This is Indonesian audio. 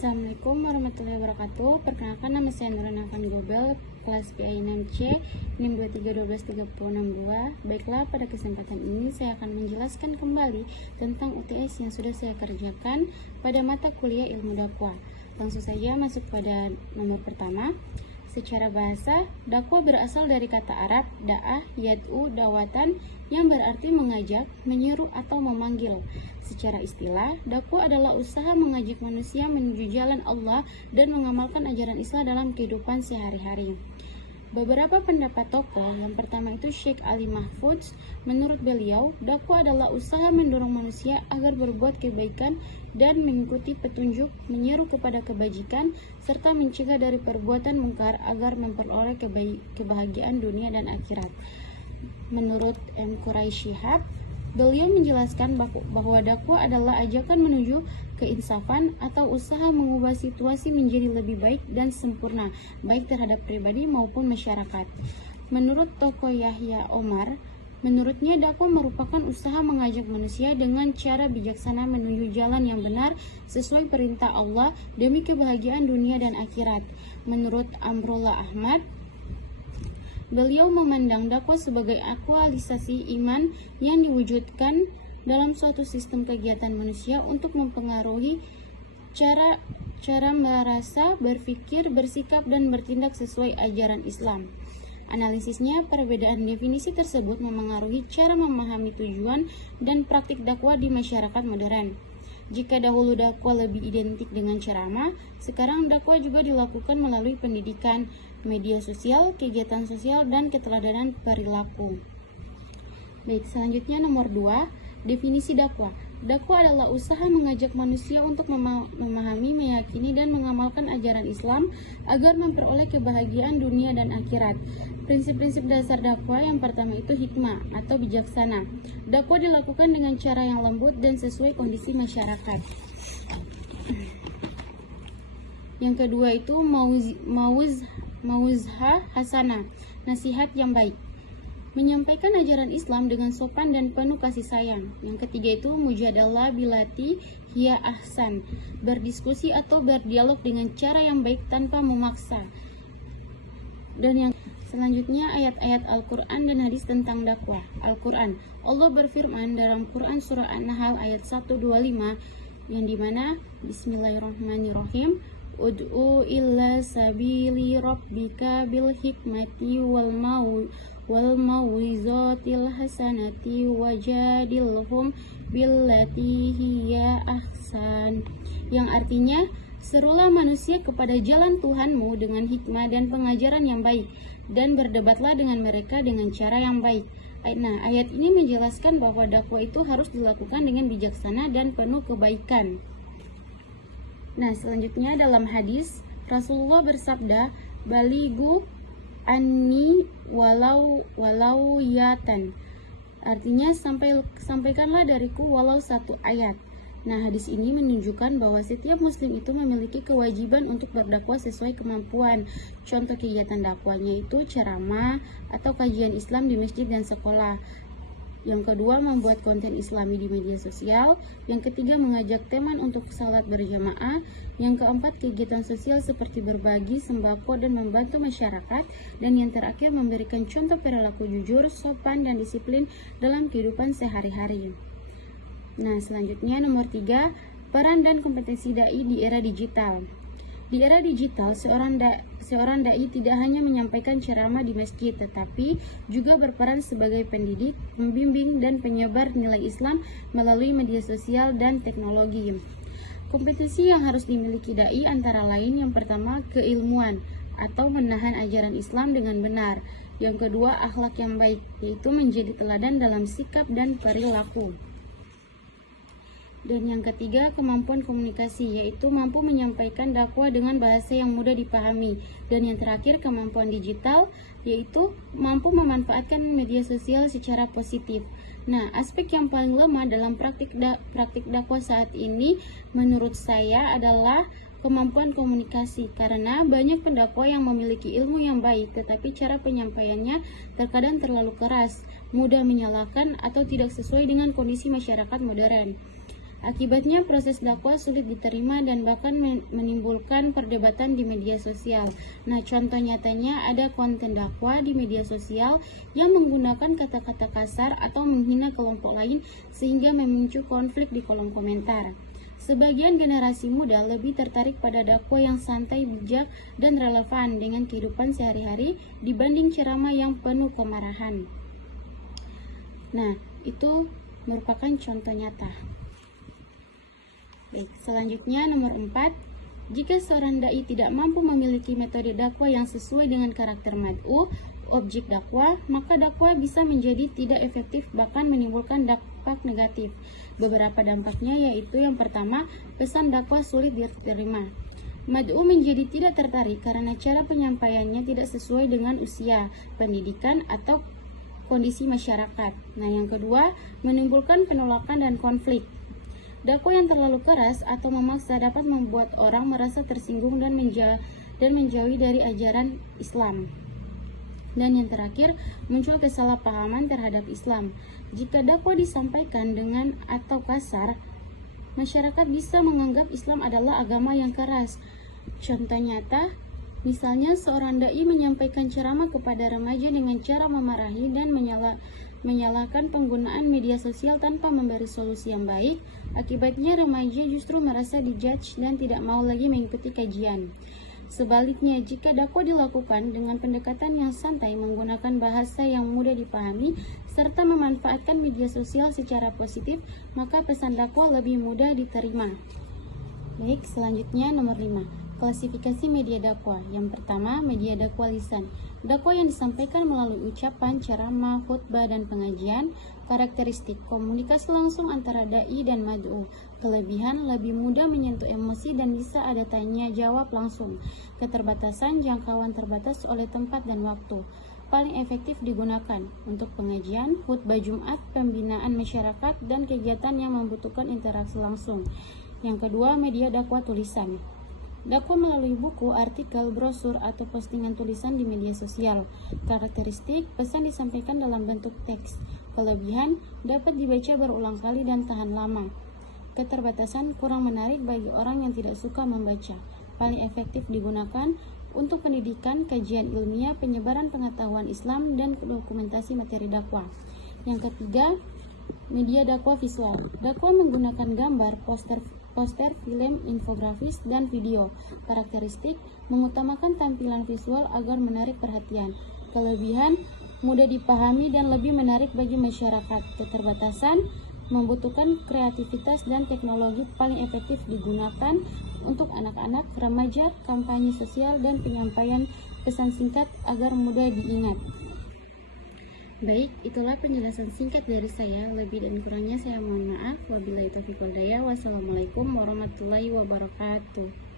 Assalamualaikum warahmatullahi wabarakatuh. Perkenalkan, nama saya Nurul Afan Gobel, kelas PI6C, NIM 23123062. Baiklah, pada kesempatan ini saya akan menjelaskan kembali tentang UTS yang sudah saya kerjakan pada mata kuliah ilmu dakwah. Langsung saja masuk pada nomor pertama. Secara bahasa, dakwah berasal dari kata Arab da'ah, yad'u, dawatan, yang berarti mengajak, menyeru, atau memanggil. Secara istilah, dakwah adalah usaha mengajak manusia menuju jalan Allah dan mengamalkan ajaran Islam dalam kehidupan sehari-hari. Beberapa pendapat tokoh, yang pertama itu Syekh Ali Mahfudz. Menurut beliau, dakwah adalah usaha mendorong manusia agar berbuat kebaikan dan mengikuti petunjuk, menyeru kepada kebajikan, serta mencegah dari perbuatan mungkar agar memperoleh kebahagiaan dunia dan akhirat. Menurut M. Quraisy Shihab, beliau menjelaskan bahwa dakwah adalah ajakan menuju keinsafan atau usaha mengubah situasi menjadi lebih baik dan sempurna, baik terhadap pribadi maupun masyarakat. Menurut tokoh Yahya Omar, menurutnya dakwah merupakan usaha mengajak manusia dengan cara bijaksana menuju jalan yang benar sesuai perintah Allah demi kebahagiaan dunia dan akhirat. Menurut Amrullah Ahmad, beliau memandang dakwah sebagai aktualisasi iman yang diwujudkan dalam suatu sistem kegiatan manusia untuk mempengaruhi cara merasa, berpikir, bersikap, dan bertindak sesuai ajaran Islam. Analisisnya, perbedaan definisi tersebut memengaruhi cara memahami tujuan dan praktik dakwah di masyarakat modern. Jika dahulu dakwah lebih identik dengan ceramah, sekarang dakwah juga dilakukan melalui pendidikan, media sosial, kegiatan sosial, dan keteladanan perilaku. Baik, selanjutnya nomor 2, definisi dakwah. Dakwah adalah usaha mengajak manusia untuk memahami, meyakini, dan mengamalkan ajaran Islam agar memperoleh kebahagiaan dunia dan akhirat. Prinsip-prinsip dasar dakwah yang pertama itu hikmah atau bijaksana. Dakwah dilakukan dengan cara yang lembut dan sesuai kondisi masyarakat. Yang kedua itu mauzha hasanah, nasihat yang baik. Menyampaikan ajaran Islam dengan sopan dan penuh kasih sayang. Yang ketiga itu mujadalah bilati hiya ahsan, berdiskusi atau berdialog dengan cara yang baik tanpa memaksa. Dan yang selanjutnya ayat-ayat Al-Quran dan hadis tentang dakwah. Al-Quran, Allah berfirman dalam Quran surah An-Nahl ayat 125 yang dimana Bismillahirrahmanirrahim, Ud'u illa sabili rabbika bil hikmati wal mau'izatil hasanati wajadilhum billati hiya ahsan, yang artinya serulah manusia kepada jalan Tuhanmu dengan hikmah dan pengajaran yang baik, dan berdebatlah dengan mereka dengan cara yang baik. Nah, ayat ini menjelaskan bahwa dakwah itu harus dilakukan dengan bijaksana dan penuh kebaikan. Nah, selanjutnya dalam hadis, Rasulullah bersabda, Baligu anni walau yatan. Artinya, sampaikanlah dariku walau satu ayat. Nah, hadis ini menunjukkan bahwa setiap muslim itu memiliki kewajiban untuk berdakwah sesuai kemampuan. Contoh kegiatan dakwahnya itu ceramah atau kajian Islam di masjid dan sekolah. Yang kedua, membuat konten Islami di media sosial. Yang ketiga, mengajak teman untuk salat berjamaah. Yang keempat, kegiatan sosial seperti berbagi sembako dan membantu masyarakat. Dan yang terakhir, memberikan contoh perilaku jujur, sopan, dan disiplin dalam kehidupan sehari-hari. Nah, selanjutnya nomor 3, peran dan kompetensi dai di era digital. Di era digital, seorang dai tidak hanya menyampaikan ceramah di masjid, tetapi juga berperan sebagai pendidik, pembimbing, dan penyebar nilai Islam melalui media sosial dan teknologi. Kompetensi yang harus dimiliki dai antara lain, yang pertama, keilmuan atau menahan ajaran Islam dengan benar. Yang kedua, akhlak yang baik, yaitu menjadi teladan dalam sikap dan perilaku. Dan yang ketiga, kemampuan komunikasi, yaitu mampu menyampaikan dakwah dengan bahasa yang mudah dipahami. Dan yang terakhir, kemampuan digital, yaitu mampu memanfaatkan media sosial secara positif. Nah, aspek yang paling lemah dalam praktik dakwah saat ini menurut saya adalah kemampuan komunikasi, karena banyak pendakwah yang memiliki ilmu yang baik, tetapi cara penyampaiannya terkadang terlalu keras, mudah menyalahkan, atau tidak sesuai dengan kondisi masyarakat modern. Akibatnya proses dakwah sulit diterima dan bahkan menimbulkan perdebatan di media sosial. Nah, contoh nyatanya ada konten dakwah di media sosial yang menggunakan kata-kata kasar atau menghina kelompok lain sehingga memicu konflik di kolom komentar. Sebagian generasi muda lebih tertarik pada dakwah yang santai, bijak, dan relevan dengan kehidupan sehari-hari dibanding ceramah yang penuh kemarahan. Nah, itu merupakan contoh nyata. Baik, selanjutnya nomor 4. Jika seorang dai tidak mampu memiliki metode dakwah yang sesuai dengan karakter mad'u, objek dakwah, maka dakwah bisa menjadi tidak efektif bahkan menimbulkan dampak negatif. Beberapa dampaknya yaitu yang pertama, pesan dakwah sulit diterima. Mad'u menjadi tidak tertarik karena cara penyampaiannya tidak sesuai dengan usia, pendidikan, atau kondisi masyarakat. Nah, yang kedua, menimbulkan penolakan dan konflik. Dakwah yang terlalu keras atau memaksa dapat membuat orang merasa tersinggung dan menjauhi dari ajaran Islam. Dan yang terakhir, muncul kesalahpahaman terhadap Islam. Jika dakwah disampaikan dengan atau kasar, masyarakat bisa menganggap Islam adalah agama yang keras. Contoh nyata, misalnya seorang dai menyampaikan ceramah kepada remaja dengan cara memarahi dan menyalahkan penggunaan media sosial tanpa memberi solusi yang baik. Akibatnya remaja justru merasa dijudge dan tidak mau lagi mengikuti kajian. Sebaliknya, jika dakwah dilakukan dengan pendekatan yang santai, menggunakan bahasa yang mudah dipahami, serta memanfaatkan media sosial secara positif, maka pesan dakwah lebih mudah diterima. Baik, selanjutnya nomor 5. Klasifikasi media dakwah. Yang pertama, media dakwah lisan. Dakwah yang disampaikan melalui ucapan, ceramah, khutbah, dan pengajian. Karakteristik, komunikasi langsung antara dai dan mad'u. Kelebihan, lebih mudah menyentuh emosi dan bisa ada tanya jawab langsung. Keterbatasan, jangkauan terbatas oleh tempat dan waktu. Paling efektif digunakan untuk pengajian, khutbah Jumat, pembinaan masyarakat, dan kegiatan yang membutuhkan interaksi langsung. Yang kedua, media dakwah tulisan. Dakwah melalui buku, artikel, brosur, atau postingan tulisan di media sosial. Karakteristik, pesan disampaikan dalam bentuk teks. Kelebihan, dapat dibaca berulang kali dan tahan lama. Keterbatasan, kurang menarik bagi orang yang tidak suka membaca. Paling efektif digunakan untuk pendidikan, kajian ilmiah, penyebaran pengetahuan Islam, dan dokumentasi materi dakwah. Yang ketiga, media dakwah visual. Dakwah menggunakan gambar, poster, film, infografis, dan video. Karakteristik, mengutamakan tampilan visual agar menarik perhatian. Kelebihan, mudah dipahami dan lebih menarik bagi masyarakat. Keterbatasan, membutuhkan kreativitas dan teknologi. Paling efektif digunakan untuk anak-anak, remaja, kampanye sosial, dan penyampaian pesan singkat agar mudah diingat. Baik, itulah penjelasan singkat dari saya. Lebih dan kurangnya saya mohon maaf. Wabillahi taufiq wal hidayah. Wassalamualaikum warahmatullahi wabarakatuh.